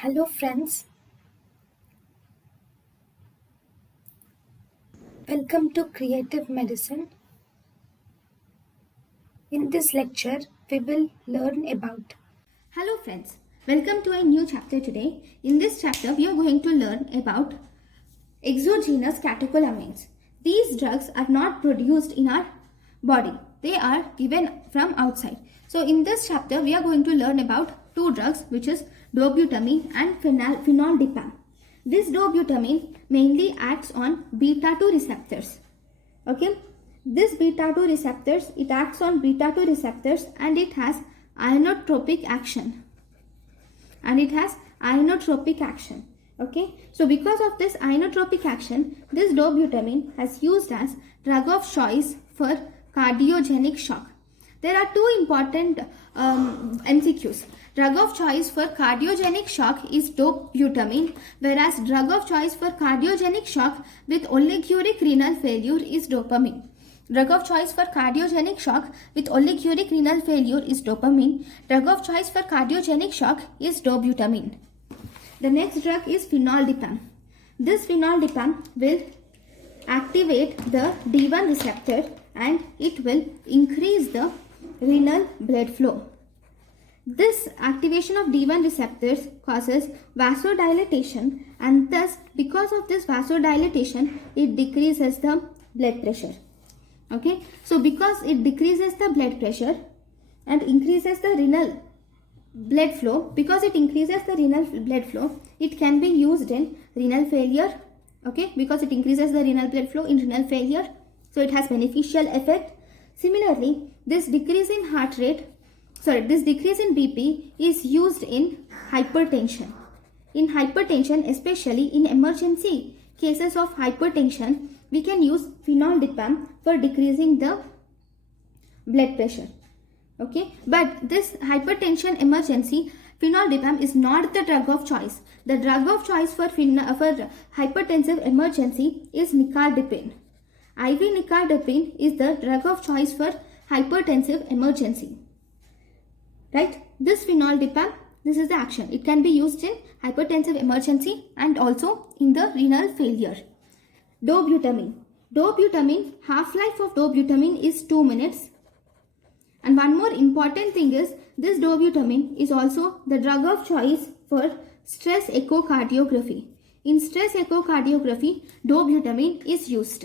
Hello friends, welcome to Creative Medicine. In this lecture, we will learn about. Hello friends, welcome to a new chapter today. In this chapter, we are going to learn about exogenous catecholamines. These drugs are not produced in our body. They are given from outside. So in this chapter, we are going to learn about two drugs, which is dobutamine and fenoldepam. This dobutamine mainly acts on beta-2 receptors. Okay, this beta-2 receptors, it acts on beta-2 receptors and it has ionotropic action. Okay, so because of this inotropic action, this dobutamine has used as drug of choice for cardiogenic shock. There are two important MCQs. Drug of choice for cardiogenic shock is dobutamine, whereas drug of choice for cardiogenic shock with oliguric renal failure is dopamine. Drug of choice for cardiogenic shock with oliguric renal failure is dopamine. Drug of choice for cardiogenic shock is dobutamine. The next drug is fenoldepam. This fenoldepam will activate the D1 receptor and it will increase the renal blood flow. This activation of D1 receptors causes vasodilatation and thus because of this vasodilatation it decreases the blood pressure. Okay, so because it decreases the blood pressure and increases the renal blood flow, because it increases the renal blood flow, it can be used in renal failure. Okay, because it increases the renal blood flow in renal failure, so it has beneficial effect. Similarly, this decrease in BP is used in hypertension. In hypertension, especially in emergency cases of hypertension, we can use fenoldepam for decreasing the blood pressure. Okay, but this hypertension emergency, fenoldepam is not the drug of choice. The drug of choice for hypertensive emergency is nicardipine. IV nicardipine is the drug of choice for hypertensive emergency. Right? This fenoldepam, this is the action. It can be used in hypertensive emergency and also in the renal failure. Dobutamine. Half-life of dobutamine is 2 minutes. And one more important thing is this dobutamine is also the drug of choice for stress echocardiography. In stress echocardiography, dobutamine is used.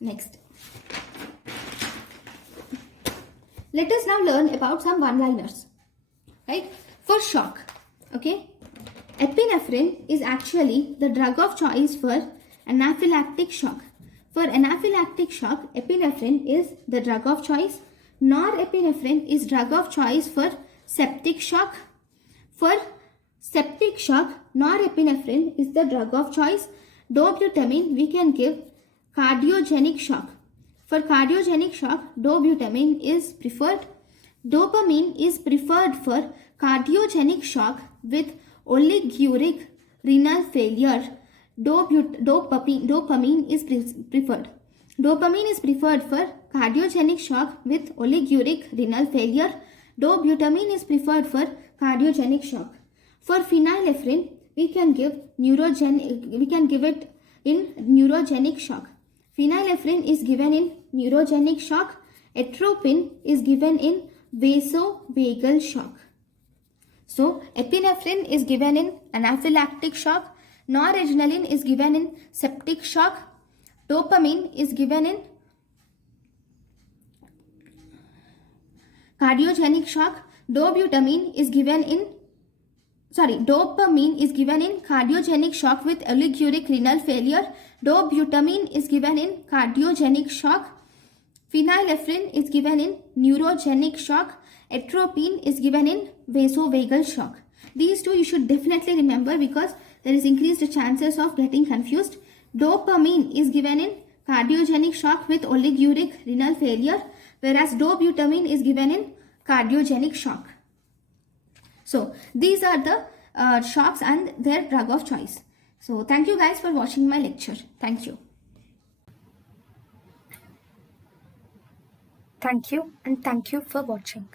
Next. Let us now learn about some one-liners. Right? For shock. Okay. Epinephrine is actually the drug of choice for anaphylactic shock. For anaphylactic shock, epinephrine is the drug of choice. Norepinephrine is drug of choice for septic shock. For septic shock, norepinephrine is the drug of choice. Dobutamine we can give cardiogenic shock. For cardiogenic shock, dobutamine is preferred. Dopamine is preferred for cardiogenic shock with oliguric renal failure. Dopamine is preferred. Dopamine is preferred for cardiogenic shock with oliguric renal failure. Dobutamine is preferred for cardiogenic shock. For phenylephrine, we can give it in neurogenic shock. Phenylephrine is given in neurogenic shock. Atropine is given in vasovagal shock. So, epinephrine is given in anaphylactic shock. Noradrenaline is given in septic shock. Dopamine is given in cardiogenic shock. Dopamine is given in cardiogenic shock with oliguric renal failure. Dobutamine is given in cardiogenic shock. Phenylephrine is given in neurogenic shock. Atropine is given in vasovagal shock. These two you should definitely remember because there is increased chances of getting confused. Dopamine is given in cardiogenic shock with oliguric renal failure, whereas dobutamine is given in cardiogenic shock. So these are the shocks and their drug of choice. So thank you guys for watching my lecture. Thank you. Thank you and thank you for watching.